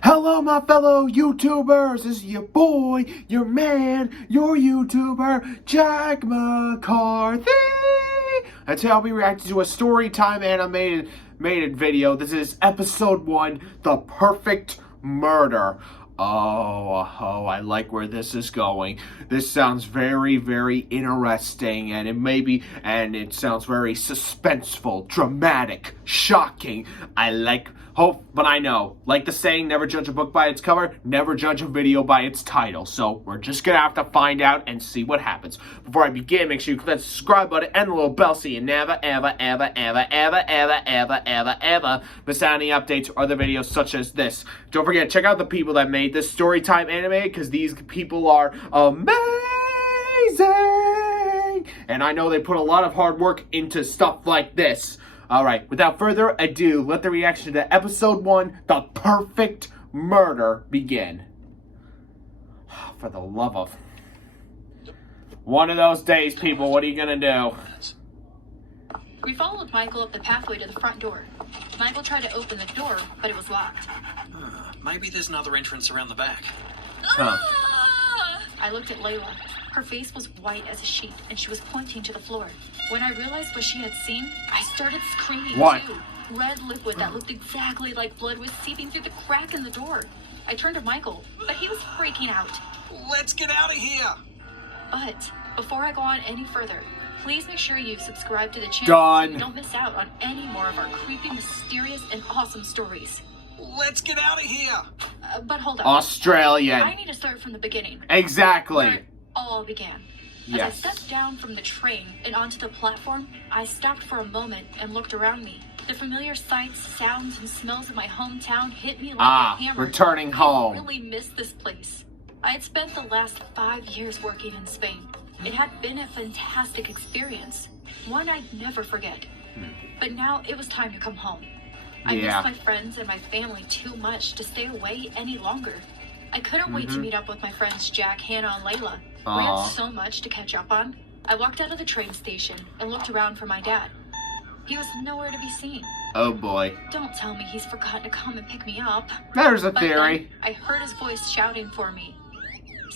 Hello, my fellow YouTubers. This is your boy, your man, your YouTuber, Jack McCarthy. And today I'll be reacting to a storytime animated video. This is episode 1, The Perfect Murder. Oh, I like where this is going. This sounds very, very interesting, and it sounds very suspenseful, dramatic, shocking. But I know, like the saying, never judge a book by its cover, never judge a video by its title. So we're just gonna have to find out and see what happens. Before I begin, make sure you click that subscribe button and the little bell so you never, ever, ever, ever, ever, ever, ever, ever, ever miss out on any updates or other videos such as this. Don't forget, check out the people that made this Storytime anime, because these people are amazing. And I know they put a lot of hard work into stuff like this. Alright, without further ado, let the reaction to episode 1, The Perfect Murder, begin. For the love of... One of those days, people, what are you gonna do? We followed Michael up the pathway to the front door. Michael tried to open the door, but it was locked. Maybe there's another entrance around the back. I looked at Layla. Her face was white as a sheet, and she was pointing to the floor. When I realized what she had seen, I started screaming too. Red liquid that looked exactly like blood was seeping through the crack in the door. I turned to Michael, but he was freaking out. Let's get out of here! But before I go on any further, please make sure you subscribe to the channel so you don't miss out on any more of our creepy, mysterious, and awesome stories. Let's get out of here! But hold on. Australian. I need to start from the beginning. Exactly. Where it all began. As I stepped down from the train and onto the platform, I stopped for a moment and looked around me. The familiar sights, sounds, and smells of my hometown hit me like a hammer. Returning home. I really missed this place. I had spent the last 5 years working in Spain. It had been a fantastic experience, one I'd never forget. But now it was time to come home. I missed my friends and my family too much to stay away any longer. I couldn't wait to meet up with my friends Jack, Hannah, and Layla. We had so much to catch up on. I walked out of the train station and looked around for my dad. He was nowhere to be seen. Oh boy. Don't tell me he's forgotten to come and pick me up. There's a But theory. then I heard his voice shouting for me.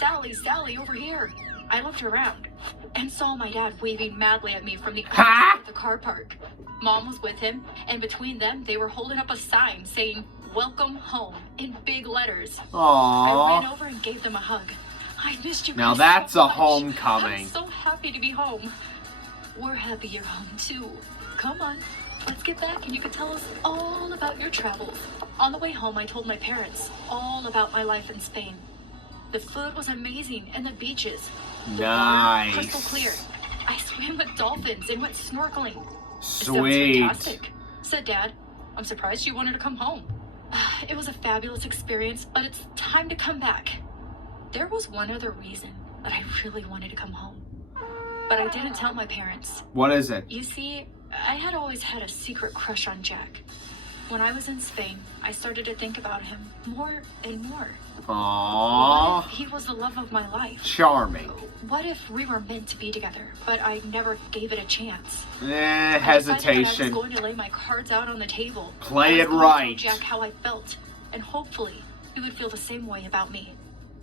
Sally, Sally, over here. I looked around and saw my dad waving madly at me from the outside of the car park. Mom was with him, and between them, they were holding up a sign saying, "Welcome home," in big letters. I ran over and gave them a hug. I missed you guys. Now that's so a much. homecoming. I'm so happy to be home. We're happy you're home too. Come on, let's get back and you can tell us all about your travels. On the way home, I told my parents all about my life in Spain. The food was amazing and the beaches. The water, crystal clear. I swam with dolphins and went snorkeling. Sweet. It sounds fantastic, said Dad. I'm surprised you wanted to come home. It was a fabulous experience, but it's time to come back. There was one other reason that I really wanted to come home, but I didn't tell my parents. What is it? You see, I had always had a secret crush on Jack. When I was in Spain, I started to think about him more and more. Aww. What if he was the love of my life? Charming. What if we were meant to be together, but I never gave it a chance? Hesitation. I was going to lay my cards out on the table. Play it right. I was going to tell Jack how I felt, and hopefully he would feel the same way about me.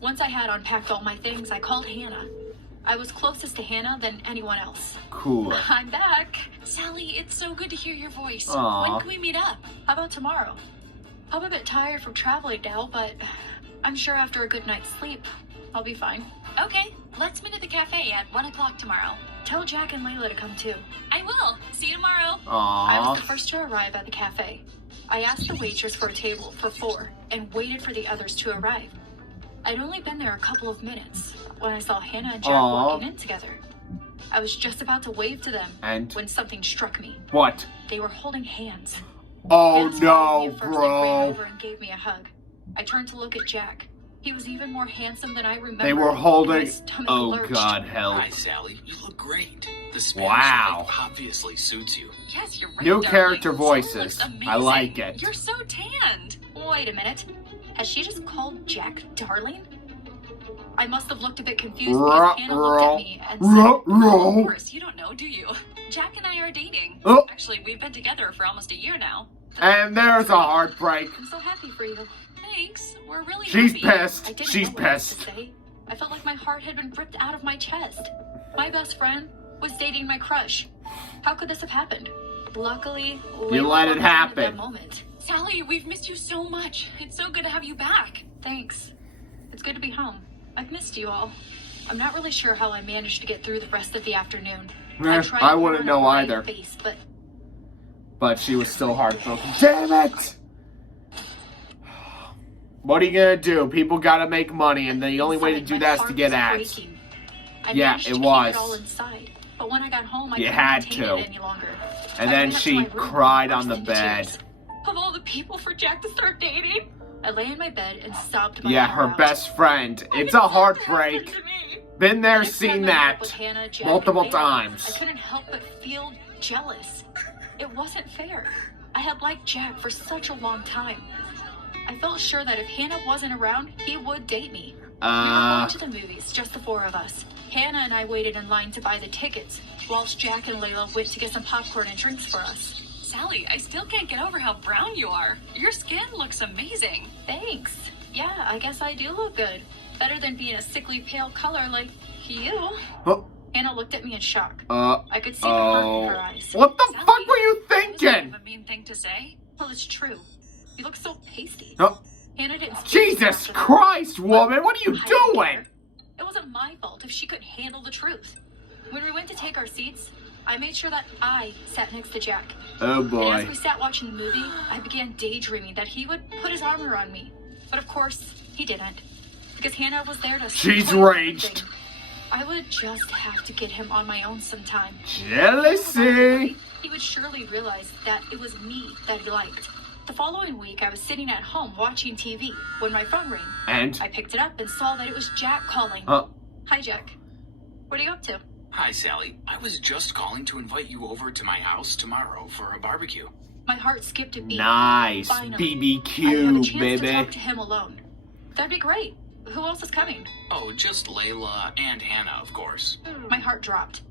Once I had unpacked all my things, I called Hannah. I was closest to Hannah than anyone else. Cool. I'm back. Sally, it's so good to hear your voice. Aww. When can we meet up? How about tomorrow? I'm a bit tired from traveling now, but I'm sure after a good night's sleep, I'll be fine. Okay, let's meet at the cafe at 1 o'clock tomorrow. Tell Jack and Layla to come too. I will. See you tomorrow. I was the first to arrive at the cafe. I asked the waitress for a table for 4 and waited for the others to arrive. I'd only been there a couple of minutes when I saw Hannah and Jack walking in together. I was just about to wave to them when something struck me. What? They were holding hands. Oh Hannah no, first, ran bro. over and gave me a hug. I turned to look at Jack. He was even more handsome than I remember. They were holding... My stomach Oh lurched. God, help. Hi, Sally. You look great. The Spanish life obviously suits you. Yes, you're right, New darling. character Sally voices. looks amazing. I like it. You're so tanned. Wait a minute. Has she just called Jack darling? I must have looked a bit confused because Hannah looked at me and said, Of course, you don't know, do you? Jack and I are dating. Actually, we've been together for almost a year now. And there's a heartbreak. I'm so happy for you. Thanks. We're really She's happy. I pissed. didn't She's know what else to pissed. say. I felt like my heart had been ripped out of my chest. My best friend was dating my crush. How could this have happened? Luckily, You let it Layla happen. That moment. Sally, we've missed you so much. It's so good to have you back. Thanks. It's good to be home. I've missed you all. I'm not really sure how I managed to get through the rest of the afternoon. Eh, tried I to put wouldn't on know a bright either. Face, but But she was still heartbroken. Damn it! What are you gonna do? People gotta make money, and the only way to do that is to get ads. Yeah, it was. Keep it all inside, but when I got home, I You couldn't had contain to. it any longer. And I then ran up to she my room, cried on burst the into bed. tears. Of all the people for Jack to start dating, I lay in my bed and sobbed my Yeah, heart her out. best friend. It's a heartbreak. Been there, seen that Hannah, Jack, multiple and Layla, times. I couldn't help but feel jealous. It wasn't fair. I had liked Jack for such a long time. I felt sure that if Hannah wasn't around, he would date me. We were going to the movies, just the four of us. Hannah and I waited in line to buy the tickets, whilst Jack and Layla went to get some popcorn and drinks for us. Sally, I still can't get over how brown you are. Your skin looks amazing. Thanks. Yeah, I guess I do look good. Better than being a sickly pale color like you. Oh, Hannah looked at me in shock. I could see the hurt in her eyes. What the Sally, fuck were you That was kind thinking? of a mean thing to say. Well, it's true. You look so pasty. Oh, Hannah didn't speak Jesus after that. Christ, woman, what are you I didn't doing? care. It wasn't my fault if she couldn't handle the truth. When we went to take our seats, I made sure that I sat next to Jack. Oh And boy. as we sat watching the movie, I began daydreaming that he would put his arm around me. But of course, he didn't. Because Hannah was there to She's spoil raged. everything. I would just have to get him on my own sometime. Jealousy. He would surely realize that it was me that he liked. The following week, I was sitting at home watching TV when my phone rang. And? I picked it up and saw that it was Jack calling. Hi, Jack. What are you up to? Hi, Sally. I was just calling to invite you over to my house tomorrow for a barbecue. My heart skipped a beat. Nice. Finally, I have a BBQ, chance to baby. talk to him alone. That'd be great. Who else is coming? Oh, just Layla and Hannah, of course. My heart dropped.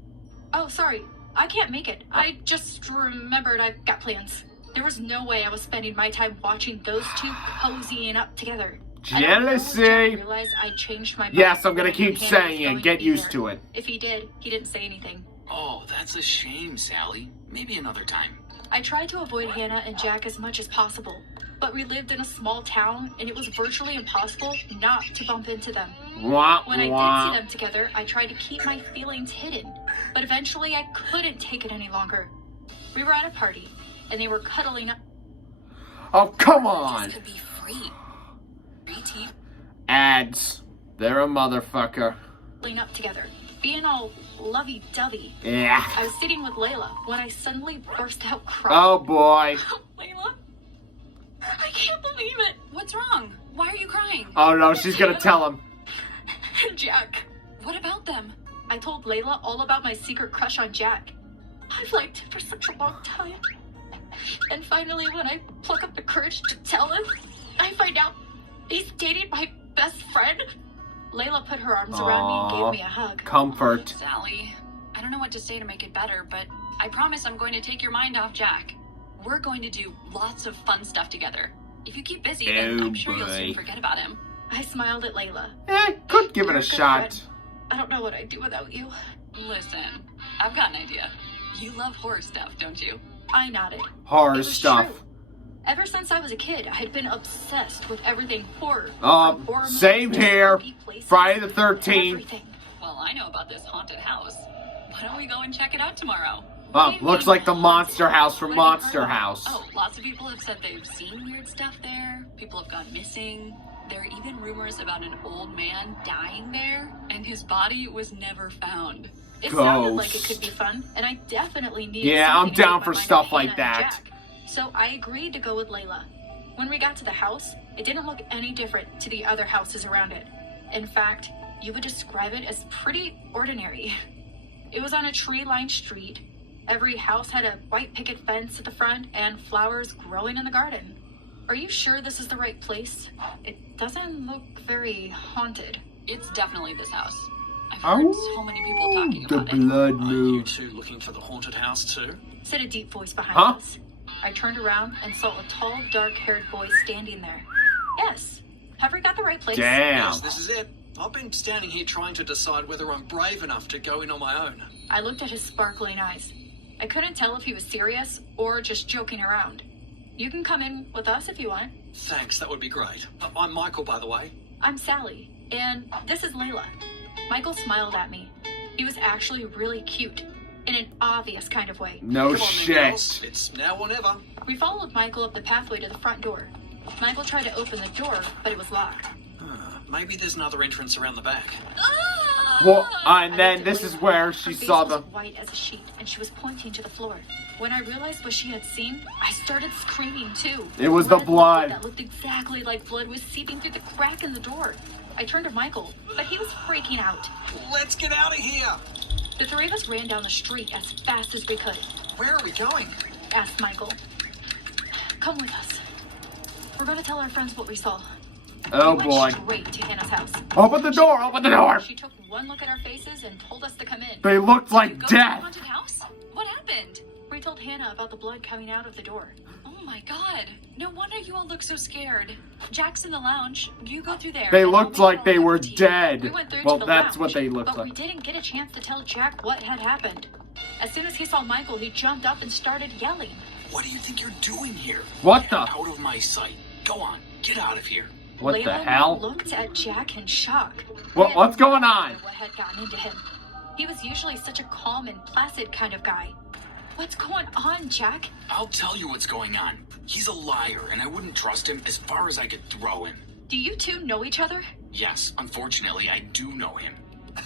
Oh, sorry. I can't make it. I just remembered I've got plans. There was no way I was spending my time watching those two cozying up together. I don't know if Jack Jealousy. realized I changed my mind. Yes, I'm gonna keep Hannah was saying going it. Get be used there. to it. If he did, he didn't say anything. Oh, that's a shame, Sally. Maybe another time. I tried to avoid Hannah and Jack as much as possible, but we lived in a small town and it was virtually impossible not to bump into them. Wah, When I did wah. see them together, I tried to keep my feelings hidden, but eventually I couldn't take it any longer. We were at a party, and they were cuddling up. Oh, come This on. could be free. Free tea. Ads. They're a motherfucker. Up together, being all lovey-dovey. Yeah. I was sitting with Layla when I suddenly burst out crying. Oh, boy. Layla, I can't believe it. What's wrong? Why are you crying? Oh, no, she's gonna tell him. And Jack. What about them? I told Layla all about my secret crush on Jack. I've liked him for such a long time. And finally, when I pluck up the courage to tell him, I find out he's dating my best friend. Layla put her arms around me and gave me a hug. Comfort. Sally, I don't know what to say to make it better, but I promise I'm going to take your mind off Jack. We're going to do lots of fun stuff together. If you keep busy, then Oh, I'm sure you'll boy. soon forget about him. I smiled at Layla. Could give it You're a good shot. friend. I don't know what I'd do without you. Listen, I've got an idea. You love horror stuff, don't you? I nodded. It Horror was stuff. true. Ever since I was a kid, I had been obsessed with everything horror. From horror Same movies to here. spooky places, Friday the 13th. everything. Well, I know about this haunted house. Why don't we go and check it out tomorrow? Oh, looks like the monster house from What have you Monster heard? House. Oh, lots of people have said they've seen weird stuff there. People have gone missing. There are even rumors about an old man dying there, and his body was never found. It sounded like it Ghost. could be fun, and I definitely needed Yeah, I'm something to down take for my mind stuff off like Hannah and that. Jack. So I agreed to go with Layla. When we got to the house, it didn't look any different to the other houses around it. In fact, you would describe it as pretty ordinary. It was on a tree-lined street. Every house had a white picket fence at the front and flowers growing in the garden. Are you sure this is the right place? It doesn't look very haunted. It's definitely this house. I've heard so many people talking the about it. blood Are you move. two looking for the haunted house too? Said a deep voice behind Huh? us. I turned around and saw a tall, dark-haired boy standing there. Yes. Have we got the right place? Damn. Yes, this is it. I've been standing here trying to decide whether I'm brave enough to go in on my own. I looked at his sparkling eyes. I couldn't tell if he was serious or just joking around. You can come in with us if you want. Thanks, that would be great. I'm Michael, by the way. I'm Sally, and this is Layla. Michael smiled at me. He was actually really cute, in an obvious kind of way. No Come on, then, shit. girls. It's now or never. We followed Michael up the pathway to the front door. Michael tried to open the door, but it was locked. Maybe there's another entrance around the back. Well, and I then looked at this is Layla. where Her she face saw was the... white as a sheet, and she was pointing to the floor. When I realized what she had seen, I started screaming too. It was the Red blood. liquid that looked exactly like blood was seeping through the crack in the door. I turned to Michael, but he was freaking out. Let's get out of here. The three of us ran down the street as fast as we could. Where are we going? Asked Michael. Come with us. We're gonna tell our friends what we saw. Oh We boy. went straight to Hannah's house. Open the door, open the door! She took one look at our faces and told us to come in. They looked Go like to the death. haunted house? What happened? We told Hannah about the blood coming out of the door. Oh my god. No wonder you all look so scared. Jack's in the lounge. You go through there. They and I'll looked make like all they the were tea. We dead. went through Well, to the that's what lounge, they looked but like. we didn't get a chance to tell Jack what had happened. As soon as he saw Michael, he jumped up and started yelling. What do you think you're doing here? What Get the- out of my sight. Go on, get out of here. What Layla the and I hell? looked at Jack in shock. What- We had what's no going on? idea What had gotten into him? He was usually such a calm and placid kind of guy. What's going on, Jack? I'll tell you what's going on. He's a liar, and I wouldn't trust him as far as I could throw him. Do you two know each other? Yes, unfortunately, I do know him.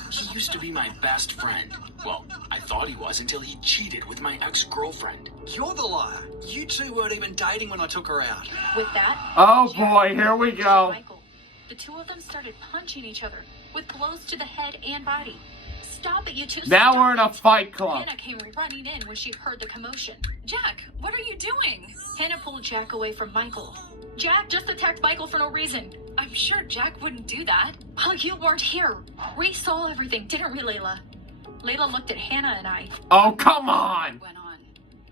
He used to be my best friend. Well, I thought he was until he cheated with my ex-girlfriend. You're the liar. You two weren't even dating when I took her out. With that, Oh Jack boy, here we punched go. Michael. The two of them started punching each other with blows to the head and body. Stop it, you two. Now Stop we're in a it. fight club. Hannah came running in when she heard the commotion. Jack, what are you doing? Hannah pulled Jack away from Michael. Jack just attacked Michael for no reason. I'm sure Jack wouldn't do that. Oh, you weren't here. We saw everything, didn't we, Layla? Layla looked at Hannah and I. Oh, come on! Went on.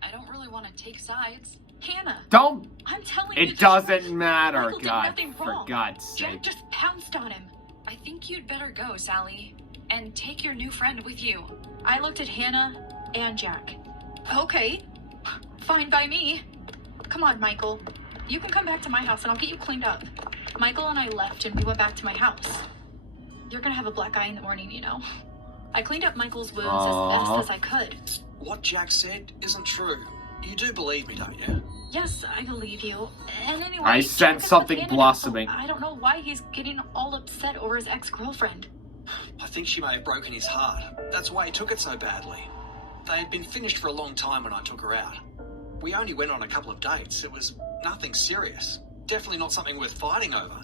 I don't really want to take sides. Hannah, Don't... I'm telling you the It doesn't truth. matter, Michael did God. nothing For wrong. God's Jack sake. just pounced on him. I think you'd better go, Sally. And take your new friend with you. I looked at Hannah and Jack. Okay, fine by me. Come on, Michael. You can come back to my house and I'll get you cleaned up. Michael and I left and we went back to my house. You're gonna have a black eye in the morning, you know. I cleaned up Michael's wounds as best as I could. What Jack said isn't true. You do believe me, don't you? Yes, I believe you. And anyway, I Jack sense is something with Hannah, blossoming. so I don't know why he's getting all upset over his ex-girlfriend. I think she may have broken his heart. That's why he took it so badly. They had been finished for a long time when I took her out. We only went on a couple of dates. It was nothing serious. Definitely not something worth fighting over.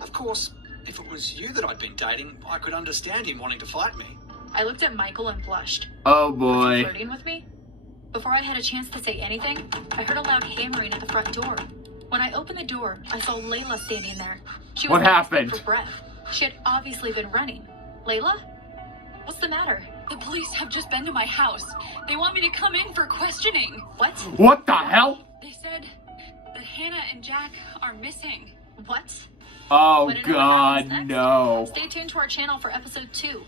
Of course, if it was you that I'd been dating, I could understand him wanting to fight me. I looked at Michael and blushed. Oh Was he boy. flirting with me? Before I had a chance to say anything, I heard a loud hammering at the front door. When I opened the door, I saw Layla standing there. She was What gasping happened? for breath. She had obviously been running. Layla? What's the matter? The police have just been to my house. They want me to come in for questioning. What? What the hell? They said that Hannah and Jack are missing. What? Oh Wanna know what God, happens next? no. Stay tuned to our channel for episode 2.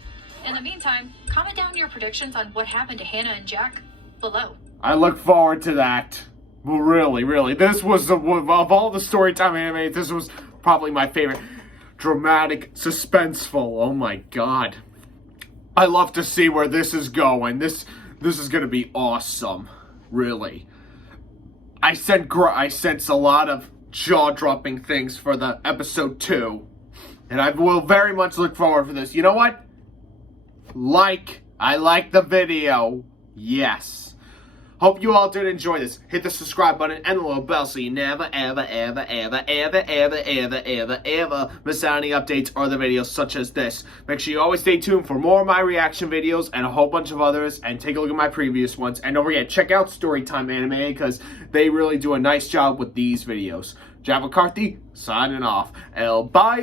In the meantime, comment down your predictions on what happened to Hannah and Jack below. I look forward to that. Well, really. This was, of all the Storytime anime, this was probably my favorite. Dramatic, suspenseful. Oh my God. I love to see where this is going. This is gonna be awesome. Really. I sense a lot of jaw-dropping things for the episode 2. And I will very much look forward for this. You know what? I like the video. Yes. Hope you all did enjoy this. Hit the subscribe button and the little bell so you never, ever miss out any updates or the videos such as this. Make sure you always stay tuned for more of my reaction videos and a whole bunch of others, and take a look at my previous ones. And don't forget, check out Storytime Anime because they really do a nice job with these videos. Jack McCarthy, signing off. El Bye.